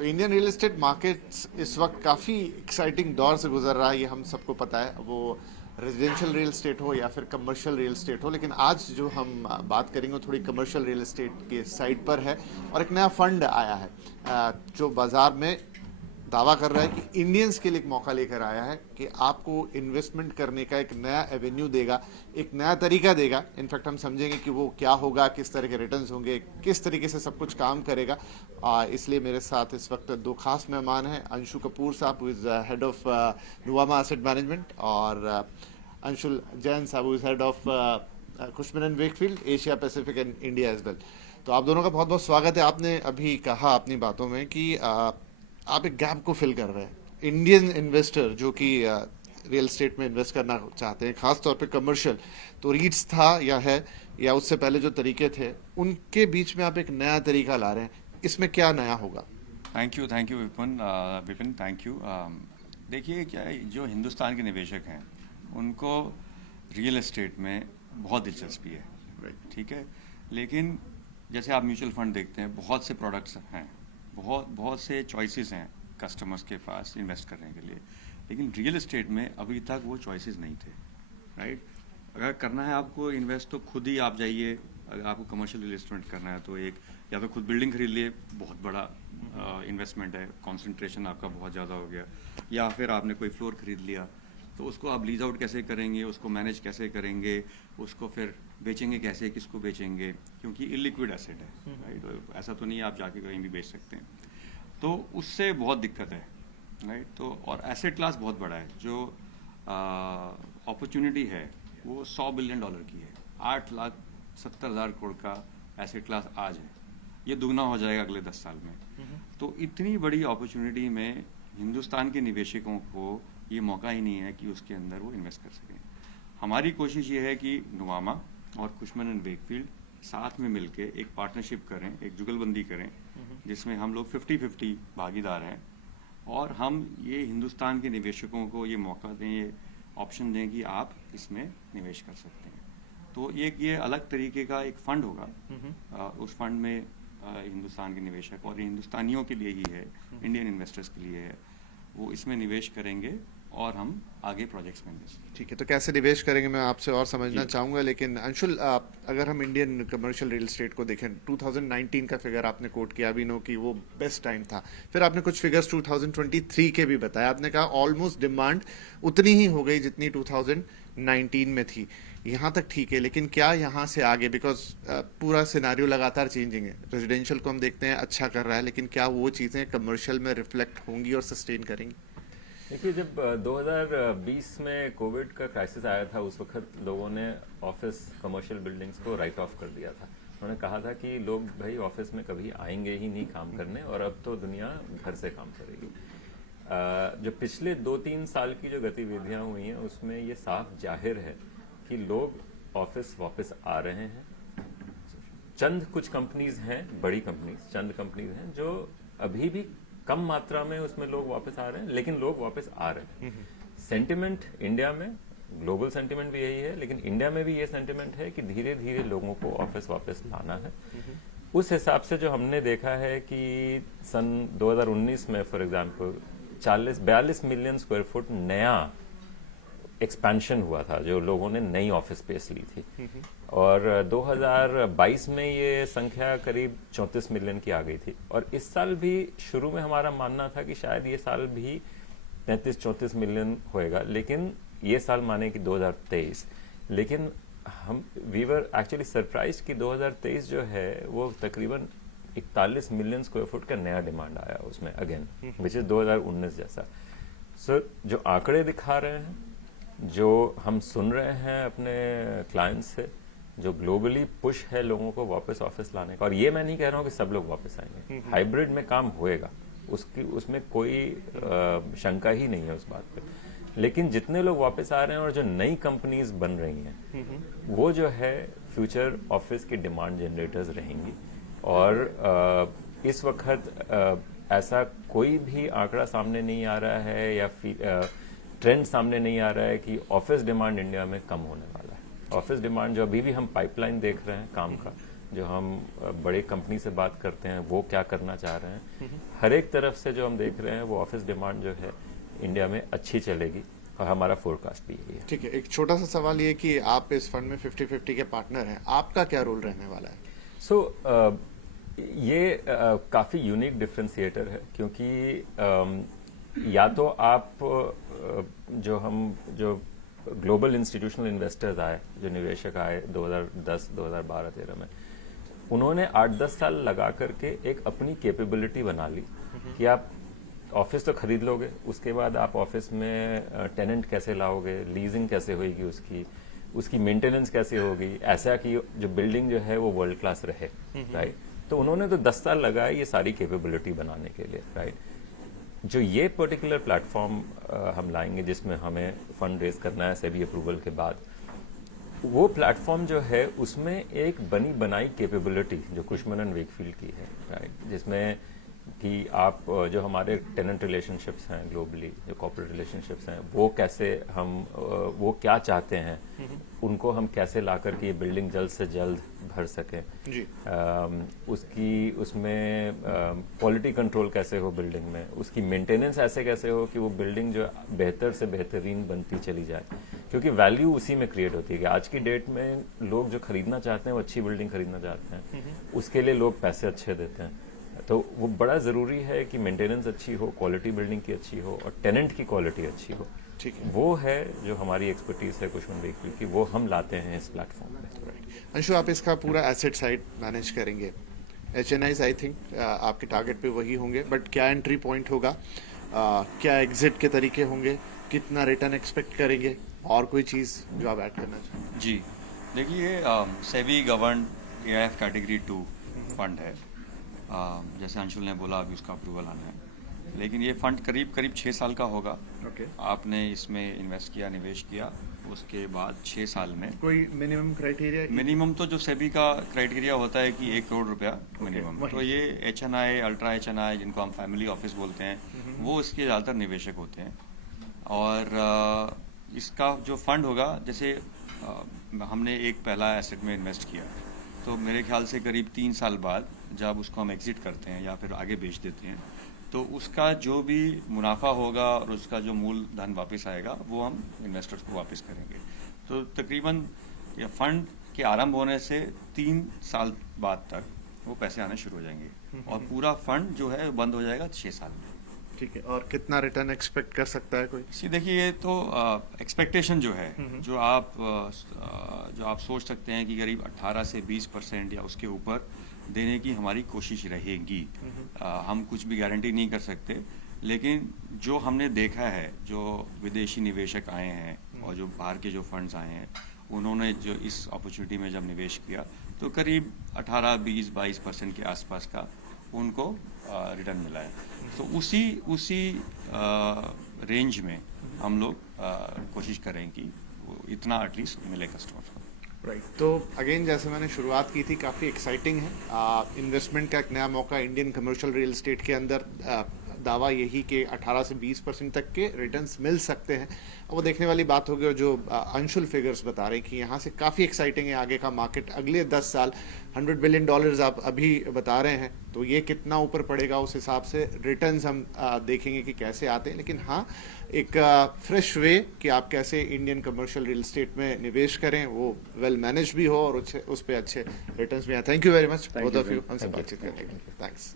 तो Indian real estate markets इस वक्त काफ़ी एक्साइटिंग दौर से गुजर रहा है, ये हम सबको पता है। वो रेजिडेंशियल रियल एस्टेट हो या फिर कमर्शियल रियल एस्टेट हो, लेकिन आज जो हम बात करेंगे वो थोड़ी कमर्शियल रियल एस्टेट के साइड पर है। और एक नया फंड आया है जो बाजार में दावा कर रहा है कि इंडियंस के लिए एक मौका लेकर आया है कि आपको इन्वेस्टमेंट करने का एक नया एवेन्यू देगा, एक नया तरीका देगा। इनफैक्ट हम समझेंगे कि वो क्या होगा, किस तरह के रिटर्न्स होंगे, किस तरीके से सब कुछ काम करेगा। इसलिए मेरे साथ इस वक्त दो खास मेहमान हैं। अंशु कपूर साहब, is head of Nuvama asset management, और अंशुल जैन साहब, is head of Cushman and Wakefield Asia Pacific and India as well. तो आप दोनों का बहुत बहुत स्वागत है। आपने अभी कहा अपनी बातों में कि आप एक गैप को फिल कर रहे हैं। इंडियन इन्वेस्टर जो कि रियल एस्टेट में इन्वेस्ट करना चाहते हैं, खास तौर पे कमर्शियल, तो रीट्स था या है, या उससे पहले जो तरीके थे, उनके बीच में आप एक नया तरीका ला रहे हैं। इसमें क्या नया होगा? Thank you Vipin, thank you. देखिए, क्या है, जो हिंदुस्तान के निवेशक हैं उनको रियल एस्टेट में बहुत दिलचस्पी है, ठीक है। लेकिन जैसे आप म्यूचुअल फंड देखते हैं, बहुत से प्रोडक्ट्स हैं, बहुत से चॉइसेस हैं कस्टमर्स के पास इन्वेस्ट करने के लिए। लेकिन रियल एस्टेट में अभी तक वो चॉइसेस नहीं थे, राइट। अगर करना है आपको इन्वेस्ट, तो खुद ही आप जाइए। अगर आपको कमर्शियल रियल एस्टेट करना है तो एक या तो खुद बिल्डिंग खरीद लिए, बहुत बड़ा इन्वेस्टमेंट है, कंसंट्रेशन आपका बहुत ज़्यादा हो गया। या फिर आपने कोई फ्लोर खरीद लिया, तो उसको आप लीज आउट कैसे करेंगे, उसको मैनेज कैसे करेंगे, उसको फिर बेचेंगे कैसे, किसको बेचेंगे, क्योंकि इलिक्विड एसेट है, राइट। ऐसा तो नहीं आप जाके कहीं भी बेच सकते हैं, तो उससे बहुत दिक्कत है, राइट। तो और एसेट क्लास बहुत बड़ा है, जो अपॉर्चुनिटी है वो $100 बिलियन की है। 8,70,000 करोड़ का एसेट क्लास आज है, ये दुगना हो जाएगा अगले 10 साल में। तो इतनी बड़ी अपॉर्चुनिटी में हिंदुस्तान के निवेशकों को ये मौका ही नहीं है कि उसके अंदर वो इन्वेस्ट कर सकें। हमारी कोशिश ये है कि नुवामा और कुशमन एंड वेकफील्ड साथ में मिलके एक पार्टनरशिप करें, एक जुगलबंदी करें, जिसमें हम लोग 50-50 भागीदार हैं, और हम ये हिंदुस्तान के निवेशकों को ये मौका दें, ये ऑप्शन दें कि आप इसमें निवेश कर सकते हैं। तो ये अलग तरीके का एक फंड होगा। उस फंड में हिंदुस्तान के निवेशक, और ये हिंदुस्तानियों के लिए ही है, इंडियन इन्वेस्टर्स के लिए है, वो इसमें निवेश करेंगे और हम आगे प्रोजेक्ट्स में इन्वेस्ट। ठीक है, तो कैसे निवेश करेंगे मैं आपसे और समझना चाहूँगा। लेकिन अंशुल, अगर हम इंडियन कमर्शियल रियल एस्टेट को देखें, 2019 का फिगर आपने कोट किया अभी नो कि वो बेस्ट टाइम था। फिर आपने कुछ फिगर्स 2023 के भी बताया। आपने कहा ऑलमोस्ट डिमांड उतनी ही हो गई जितनी 2019 में थी। यहाँ तक ठीक है, लेकिन क्या यहाँ से आगे, बिकॉज पूरा सिनारियो लगातार चेंजिंग है। रेजिडेंशियल को हम देखते हैं अच्छा कर रहा है, लेकिन क्या वो चीज़ें कमर्शियल में रिफ्लेक्ट होंगी और सस्टेन करेंगी? देखिए, जब 2020 में कोविड का क्राइसिस आया था, उस वक्त लोगों ने ऑफिस कमर्शियल बिल्डिंग्स को राइट ऑफ कर दिया था। उन्होंने कहा था कि लोग भाई ऑफिस में कभी आएंगे ही नहीं काम करने, और अब तो दुनिया घर से काम करेगी। जो पिछले 2-3 साल की जो गतिविधियां हुई हैं, उसमें ये साफ जाहिर है कि लोग ऑफिस वापस आ रहे हैं। चंद कुछ कंपनीज हैं, बड़ी कंपनीज, चंद कंपनीज हैं जो अभी भी कम मात्रा में उसमें लोग वापस आ रहे हैं, लेकिन लोग वापस आ रहे हैं। सेंटिमेंट इंडिया में, ग्लोबल सेंटिमेंट भी यही है, लेकिन इंडिया में भी ये सेंटिमेंट है कि धीरे धीरे लोगों को ऑफिस वापस लाना है। उस हिसाब से जो हमने देखा है कि सन 2019 में for example 42 million square foot नया एक्सपेंशन हुआ था, जो लोगों ने नई ऑफिस स्पेस ली थी, और 2022 में ये संख्या करीब 34 मिलियन की आ गई थी। और इस साल भी शुरू में हमारा मानना था कि शायद ये साल भी 33-34 मिलियन होएगा, लेकिन ये साल माने कि 2023, लेकिन हम वी वर एक्चुअली सरप्राइज कि 2023 जो है वो तकरीबन 41 मिलियन स्क्वायर फुट का नया डिमांड आया उसमें अगेन, विच इज 2019 जैसा। सो जो आंकड़े दिखा रहे हैं, जो हम सुन रहे हैं अपने क्लाइंट्स से, जो ग्लोबली पुश है लोगों को वापस ऑफिस लाने का, और ये मैं नहीं कह रहा हूँ कि सब लोग वापस आएंगे, हाइब्रिड में काम होएगा, उसमें कोई शंका ही नहीं है उस बात पे। लेकिन जितने लोग वापस आ रहे हैं और जो नई कंपनीज बन रही हैं, वो जो है फ्यूचर ऑफिस की डिमांड जनरेटर्स रहेंगी। और इस वक्त ऐसा कोई भी आंकड़ा सामने नहीं आ रहा है या ट्रेंड सामने नहीं आ रहा है कि ऑफिस डिमांड इंडिया में कम होने वाला है। ऑफिस डिमांड जो अभी भी हम पाइपलाइन देख रहे हैं काम का, जो हम बड़े कंपनी से बात करते हैं वो क्या करना चाह रहे हैं, हर एक तरफ से जो हम देख रहे हैं वो ऑफिस डिमांड जो है इंडिया में अच्छी चलेगी और हमारा फोरकास्ट भी यही है। ठीक है, एक छोटा सा सवाल ये कि आप इस फंड में 50-50 के पार्टनर हैं, आपका क्या रोल रहने वाला है? ये काफ़ी यूनिक डिफरेंशिएटर है, क्योंकि या तो आप जो ग्लोबल इंस्टीट्यूशनल इन्वेस्टर्स आए, जो निवेशक आए 2010, 2012, 13 में, उन्होंने 8-10 साल लगा करके एक अपनी कैपेबिलिटी बना ली कि आप ऑफिस तो खरीद लोगे, उसके बाद आप ऑफिस में टेनेंट कैसे लाओगे, लीजिंग कैसे होगी, उसकी मेंटेनेंस कैसे होगी, ऐसा कि जो बिल्डिंग जो है वो वर्ल्ड क्लास रहे, राइट। तो उन्होंने तो 10 साल लगाए ये सारी कैपेबिलिटी बनाने के लिए, राइट। जो ये पर्टिकुलर प्लेटफॉर्म हम लाएंगे जिसमें हमें फंड रेज करना है सेबी अप्रूवल के बाद, वो प्लेटफॉर्म जो है उसमें एक बनी बनाई कैपेबिलिटी जो कुशमन एंड वेकफील्ड की है, राइट, जिसमें कि आप जो हमारे टेनेंट रिलेशनशिप्स हैं ग्लोबली, जो कॉर्पोरेट रिलेशनशिप्स हैं, वो कैसे हम वो क्या चाहते हैं, उनको हम कैसे ला करके ये बिल्डिंग जल्द से जल्द भर सकें जी। उसमें क्वालिटी कंट्रोल कैसे हो बिल्डिंग में, उसकी मेंटेनेंस ऐसे कैसे हो कि वो बिल्डिंग जो बेहतर से बेहतरीन बनती चली जाए, क्योंकि वैल्यू उसी में क्रिएट होती है कि आज की डेट में लोग जो खरीदना चाहते हैं वो अच्छी बिल्डिंग खरीदना चाहते हैं, उसके लिए लोग पैसे अच्छे देते हैं। तो वो बड़ा ज़रूरी है कि मेंटेनेंस अच्छी हो, क्वालिटी बिल्डिंग की अच्छी हो और टेनेंट की क्वालिटी अच्छी हो। ठीक है, वो है जो हमारी एक्सपर्टीज है कुशमन वेकफील्ड की, वो हम लाते हैं इस प्लेटफॉर्म में। अंशु, आप इसका पूरा एसेट साइड मैनेज करेंगे। HNIs आई थिंक आपके टारगेट पे वही होंगे, बट क्या एंट्री पॉइंट होगा, क्या एग्जिट के तरीके होंगे, कितना रिटर्न एक्सपेक्ट करेंगे, और कोई चीज़ जो आप ऐड करना चाहें? जी, देखिए SEBI govern AIF category 2 fund है। जैसे अंशुल ने बोला अभी उसका अप्रूवल आना है, लेकिन ये फंड करीब 6 साल का होगा। ओके। आपने इसमें इन्वेस्ट किया, निवेश किया, उसके बाद 6 साल में कोई मिनिमम क्राइटेरिया? मिनिमम तो जो सेबी का क्राइटेरिया होता है कि 1 करोड़ रुपया मिनिमम। वही। तो ये HNI, अल्ट्रा HNI, जिनको हम फैमिली ऑफिस बोलते हैं, वो इसके ज़्यादातर निवेशक होते हैं। और इसका जो फंड होगा, जैसे हमने एक पहला एसेट में इन्वेस्ट किया, तो मेरे ख्याल से करीब 3 साल बाद जब उसको हम एग्जिट करते हैं या फिर आगे बेच देते हैं, तो उसका जो भी मुनाफा होगा और उसका जो मूल धन वापस आएगा वो हम इन्वेस्टर्स को वापस करेंगे। तो तकरीबन ये फंड के आरंभ होने से 3 साल बाद तक वो पैसे आने शुरू हो जाएंगे और पूरा फंड जो है बंद हो जाएगा 6 साल में। ठीक है, और कितना रिटर्न एक्सपेक्ट कर सकता है कोई? जी देखिए, ये तो एक्सपेक्टेशन जो है, जो आप सोच सकते हैं कि करीब 18 से 20% या उसके ऊपर देने की हमारी कोशिश रहेगी। हम कुछ भी गारंटी नहीं कर सकते, लेकिन जो हमने देखा है, जो विदेशी निवेशक आए हैं और जो बाहर के जो फंड्स आए हैं, उन्होंने जो इस अपॉर्चुनिटी में जब निवेश किया तो करीब 18, 20, 22% के आसपास का उनको रिटर्न मिला है। तो उसी रेंज में हम लोग कोशिश करें कि वो इतना एटलीस्ट मिले कस्टमर को। राइट, तो अगेन जैसे मैंने शुरुआत की थी, काफ़ी एक्साइटिंग है। इन्वेस्टमेंट का एक नया मौका इंडियन कमर्शियल रियल एस्टेट के अंदर। दावा यही कि 18 से 20% तक के रिटर्न्स मिल सकते हैं। वो देखने वाली बात होगी, और जो अंशुल फिगर्स बता रहे हैं कि यहाँ से काफ़ी एक्साइटिंग है आगे का मार्केट। अगले 10 साल $100 बिलियन आप अभी बता रहे हैं, तो ये कितना ऊपर पड़ेगा उस हिसाब से रिटर्न्स हम देखेंगे कि कैसे आते हैं। लेकिन हाँ, एक फ्रेश वे कि आप कैसे इंडियन कमर्शियल रियल एस्टेट में निवेश करें, वो वेल मैनेज भी हो और उस पर अच्छे रिटर्न्स भी आए। Thank you very much both of you हमसे बातचीत करने के लिए। थैंक्स।